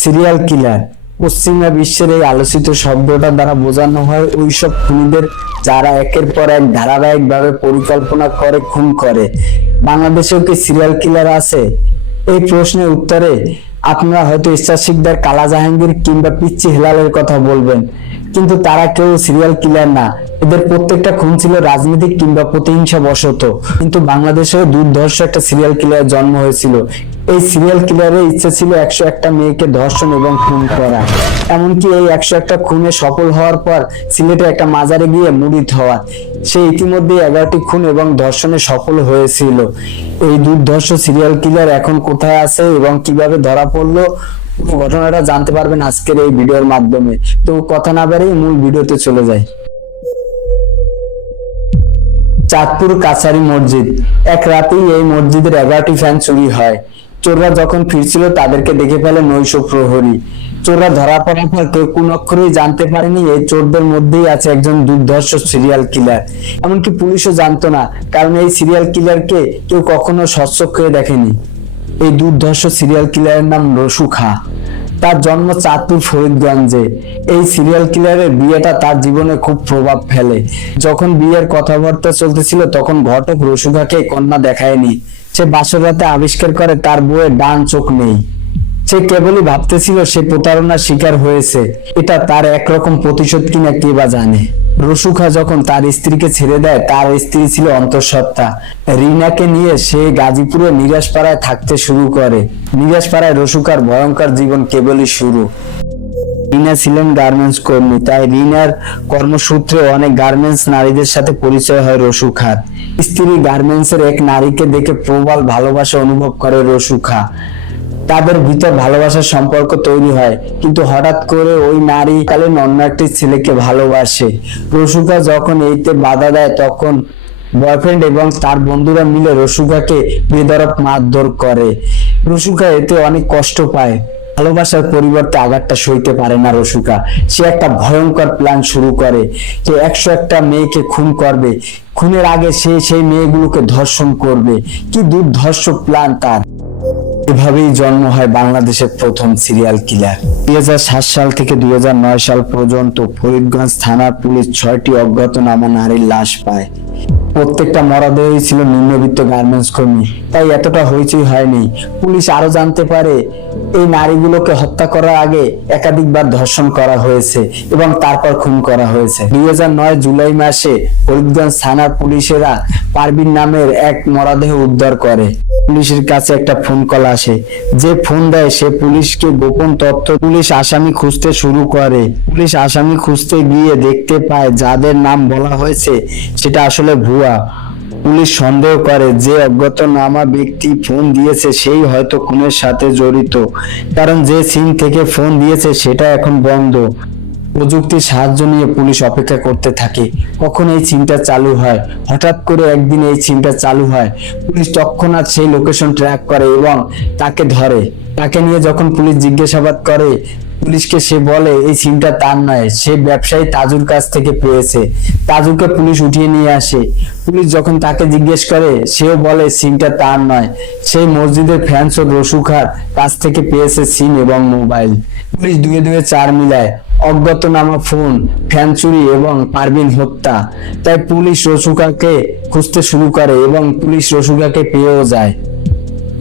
Serial killer. পশ্চিমা বিশ্বের এই আলোচিত শব্দটা দ্বারা বোঝানো হয় ওইসব খুনিদের যারা একের পর এক ধারাবাহিকভাবে পরিকল্পনা করে, খুন করে। বাংলাদেশেও কি সিরিয়াল কিলার আছে? এই প্রশ্নের উত্তরে আপনারা হয়তো ইচ্ছা শিকদার কালা জাহাঙ্গীর কিংবা পিচ্চি হেলালের কথা বলবেন। কিন্তু তারা কেউ সিরিয়াল কিলার না। এদের প্রত্যেকটা খুন ছিল রাজনৈতিক কিংবা প্রতিহিংসা বশত কিন্তু বাংলাদেশেও দুর্ধর্ষ একটা সিরিয়াল কিলার জন্ম হয়েছিল। এই সিরিয়াল কিলারের ইচ্ছে ছিল একশো একটা মেয়েকে ধর্ষণ এবং খুন করা। এমনকি এই একশো একটা খুনে সফল হওয়ার পর সিলেটে একটা মাজারে গিয়ে মুড়িত হওয়া। সে ইতিমধ্যে এগারোটি খুন এবং ধর্ষণে সফল হয়েছিল। এই দুর্ধর্ষ সিরিয়াল কিলার এখন কোথায় আছে এবং কীভাবে ধরা পড়ল ঘটনাটা জানতে পারবেন আজকের এই ভিডিওর মাধ্যমে। তো কথা না বাড়িয়ে মূল ভিডিওতে চলে যাই। চাঁদপুর কাছারি মসজিদ। এক রাতেই এই মসজিদের এগারোটি ফ্যান চুরি হয়। চোররা যখন ফিরছিল, তাদেরকে দেখে ফেলে নৈশ প্রহরী। চোররা ধরা পড়ার পর কেউ কোন অক্ষরেই জানতে পারেনি এই চোরদের মধ্যেই আছে একজন দুর্ধর্ষ সিরিয়াল কিলার এমনকি পুলিশও জানতো না, কারণ এই সিরিয়াল কিলারকে কেউ কখনো স্বচ্ছক্ষে দেখেনি। এই দুর্ধর্ষ সিরিয়াল কিলারের নাম রসু খা তার জন্ম চাঁদপুর ফরিদগঞ্জে। এই সিরিয়াল কিলারের বিয়েটা তার জীবনে খুব প্রভাব ফেলে। যখন বিয়ের কথাবার্তা চলতেছিল, তখন ঘটক রসুখাকে কন্যা দেখায়নি। সে বাসর রাতে আবিষ্কার করে তার বউয়ের ডান চোখ নেই। সে কেবলই ভাবতেছিল, সে প্রতারণার শিকার হয়েছে। এটা তার একরকম প্রতিশোধ কিনা কে বা জানে। রসুখা যখন তার স্ত্রীকে ছেড়ে দেয়, তার স্ত্রী ছিল অন্তঃসত্ত্বা। রিনাকে নিয়ে সে গাজীপুরে নিরাশপাড়ায় থাকতে শুরু করে। নিরাশপাড়ায় রসুকার ভয়ঙ্কর জীবন কেবলই শুরু। রিনা ছিলেন গার্মেন্টস কর্মী, তাই রিনার কর্মসূত্রে অনেক গার্মেন্টস নারীদের সাথে পরিচয় হয় রসুখার। স্ত্রী গার্মেন্টস এর এক নারীকে দেখে প্রবল ভালোবাসা অনুভব করে রসুখা। তাদের ভিতর ভালোবাসার সম্পর্ক তৈরি হয়। কিন্তু হঠাৎ করে ওই নারী কালীন অন্য একটি ছেলেকে ভালোবাসে। রসুকা যখন এইতে বাধা দেয়, তখন বয়ফ্রেন্ড এবং তার বন্ধুরা মিলে রসুকাকে বেদরক মারধর করে। রসুকা এতে অনেক কষ্ট পায়। ভালোবাসার পরিবর্তে আঘাতটা সইতে পারে না রসুকা। সে একটা ভয়ঙ্কর প্ল্যান শুরু করে যে একশো একটা মেয়েকে খুন করবে। খুনের আগে সে সেই মেয়েগুলোকে ধর্ষণ করবে। কি দুর্ধর্ষ প্ল্যান তার। এভাবেই জন্ম হয় বাংলাদেশের প্রথম সিরিয়াল কিলার। দুই হাজার সাত সাল থেকে দুই হাজার নয় সাল পর্যন্ত ফরিদগঞ্জ থানার পুলিশ ছয়টি অজ্ঞাতনামা নারীর লাশ পায়। প্রত্যেকটা মরদেহই ছিল নিম্নবিত্ত গার্মেন্টস কর্মী। তাই এতটা হইচই হয়নি। পুলিশ আরও জানতে পারে, এই নারীগুলোকে হত্যা করার আগে একাধিকবার ধর্ষণ করা হয়েছে এবং তারপর খুন করা হয়েছে। দুই জুলাই মাসে ফরিদগঞ্জ থানার পুলিশেরা পারবিন নামের এক মরদেহ উদ্ধার করে। পুলিশের কাছে একটা ফোন কল আসে। যে ফোন দেয়, সে পুলিশকে গোপন তথ্য পুলিশ আসামি খুঁজতে শুরু করে। পুলিশ আসামি খুঁজতে গিয়ে দেখতে পায়, যাদের নাম বলা হয়েছে, সেটা আসলে ভুয়া পুলিশ সন্দেহ করে যে অজ্ঞাতনামা ব্যক্তি ফোন দিয়েছে সেই হয়তো খুনের সাথে জড়িত। কারণ যে সিম থেকে ফোন দিয়েছে সেটা এখন বন্ধ। প্রযুক্তির সাহায্য নিয়ে পুলিশ অপেক্ষা করতে থাকে। কখন এই সিমটা চালু হয়? হঠাৎ করে একদিন এই সিমটা চালু হয়। পুলিশ তৎক্ষণাৎ সেই লোকেশন ট্র্যাক করে এবং তাকে ধরে। তাকে নিয়ে যখন পুলিশ জিজ্ঞাসাবাদ করে পুলিশকে সে বলে, এই সিমটা তার নয়, সে ব্যবসায়ী তাজুর কাছ থেকে পেয়েছে। তাজুকে পুলিশ উঠিয়ে নিয়ে আসে। পুলিশ যখন তাকে জিজ্ঞেস করে, সেও বলে, সিমটা তার নয়। সেই মসজিদের ফ্যান্স ও রসুখার কাছ থেকে পেয়েছে সিম এবং মোবাইল। পুলিশ দুয়ে দুয়ে চার মিলায়। অজ্ঞাতনামা ফোন, ফ্যান চুরি এবং পারবিন হত্যা। তাই পুলিশ রসুকাকে খুঁজতে শুরু করে এবং পুলিশ রসুকাকে পেয়েও যায়।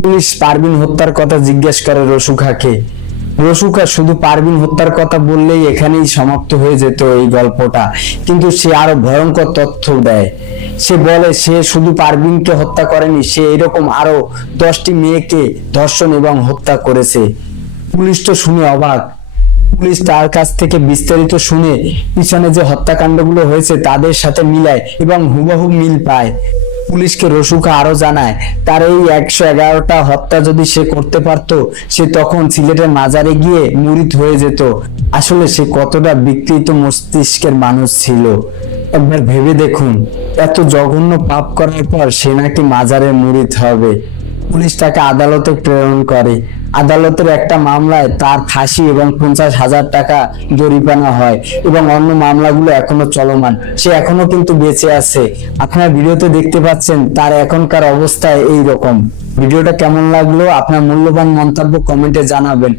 পুলিশ পারবিন হত্যার কথা জিজ্ঞেস করে রসুখাকে। রসুকা শুধু পারবিন হত্যার কথা বললেই এখানেই সমাপ্ত হয়ে যেত এই গল্পটা। কিন্তু সে আরও ভয়ঙ্কর তথ্য দেয়। সে বলে, সে শুধু পারবিনকে হত্যা করেনি, সে এরকম আরও দশটি মেয়েকে ধর্ষণ এবং হত্যা করেছে। পুলিশ তো শুনে অবাক। পুলিশ তার কাছ থেকে বিস্তারিত শুনে পিছনে যে হত্যাকাণ্ডগুলো হয়েছে তাদের সাথে মিলায় এবং হুবহু মিল পায়। পুলিশকে রসুকা আরও জানায়, তার এই একশো এগারোটা হত্যা যদি সে করতে পারতো, সে তখন সিলেটের মাজারে গিয়ে মুরিদ হয়ে যেত। আসলে সে কতটা বিকৃত মস্তিষ্কের মানুষ ছিল। একবার ভেবে দেখুন, এত জঘন্য পাপ করার পর সে নাকি মাজারে মুরিদ হবে। পুলিশ তাকে আদালতে প্রেরণ করে। আদালতের একটা মামলায় তার ফাঁসি এবং পঞ্চাশ হাজার টাকা জরিমানা হয় এবং অন্য মামলাগুলো এখনও চলমান। সে এখনও কিন্তু বেঁচে আছে। আপনারা ভিডিওতে দেখতে পাচ্ছেন তার এখনকার অবস্থা এই রকম ভিডিওটা কেমন লাগল? আপনার মূল্যবান মন্তব্য কমেন্টে জানাবেন।